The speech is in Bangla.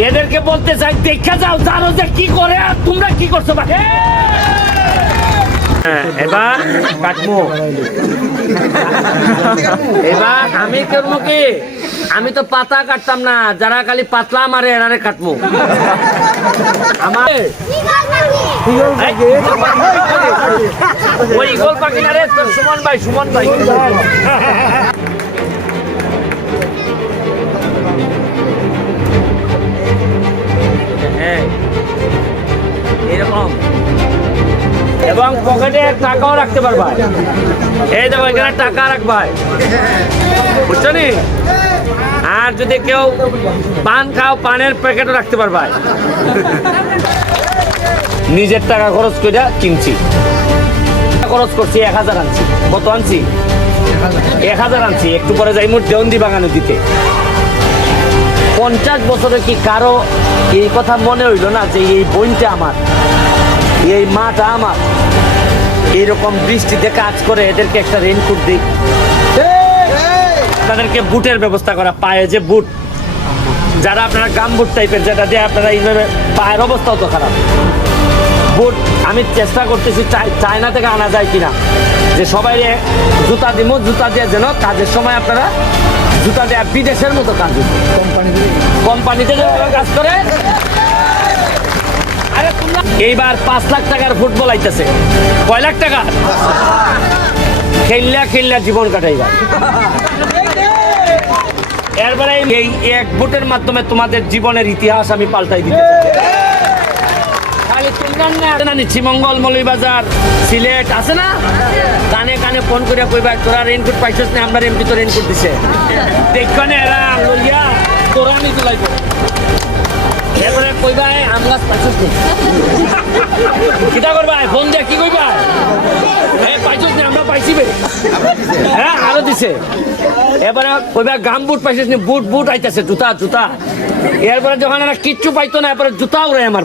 এদেরকে বলতে চাই দেখা যাও জানো যে কি করে আর তোমরা কি করছ বা হ্যাঁ, এবার কাটমু। এবার আমি করব কি? আমি তো পাতা কাটতাম না যারা খালি পাতলা মারে এরারে কাটমু। আমার ওই পাখি না রে সুমন ভাই সুমন ভাই। এরকম এবং পকেটে টাকাও রাখতে পারবা। এই দেখো, এখানে টাকা রাখবা বুঝছ নি? আর যদি কেউ পান খাও, পানের প্যাকেটও রাখতে পারবা। নিজের টাকা খরচ করে কিনছি। খরচ করছি এক হাজার আনছি। কত আনছি? এক হাজার আনছি। একটু পরে যাই মোট দেওয়ন্দি বাগানে দিতে পঞ্চাশ বছরে কি কারও এই কথা মনে হইল না যে এই বইটা আমার? এই মাটা আমার। এইরকম বৃষ্টিতে কাজ করে এদেরকে একটা রেনকোট দিই। তাদেরকে বুটের ব্যবস্থা করা পায়ে যে বুট। যারা আপনারা গাম বুট টাইপের যেটা দিয়ে আপনারা এইভাবে পায়ের অবস্থাও তো খারাপ। বুট আমি চেষ্টা করতেছি চায়না থেকে আনা যায় কিনা। যে সবাই জুতা দিব জুতা দিয়ে যেন কাজের সময় আপনারা জুতা দেওয়া বিদেশের মতো কাজ হইবে। কোম্পানিতে। যেভাবে কাজ করে এইবার পাঁচ লাখ টাকার ফুটবল আইতেছে। কয় লাখ টাকা? খেললা খেললা জীবন কাটাইবা এরপরে এই এক ভোটের মাধ্যমে তোমাদের জীবনের ইতিহাস আমি পাল্টাই দিতে না আছে না? কানে কানে ফোন আমরা দিছে। কিটা করবা? ফোন দিয়া কি কইবা? পাইছি হ্যাঁ দিছে। গাম বুট নি, বুট বুট আইতাছে, জুতা জুতা। এরপরে যখন কিচ্ছু পাইতো না এরপরে জুতা উড়াই আমার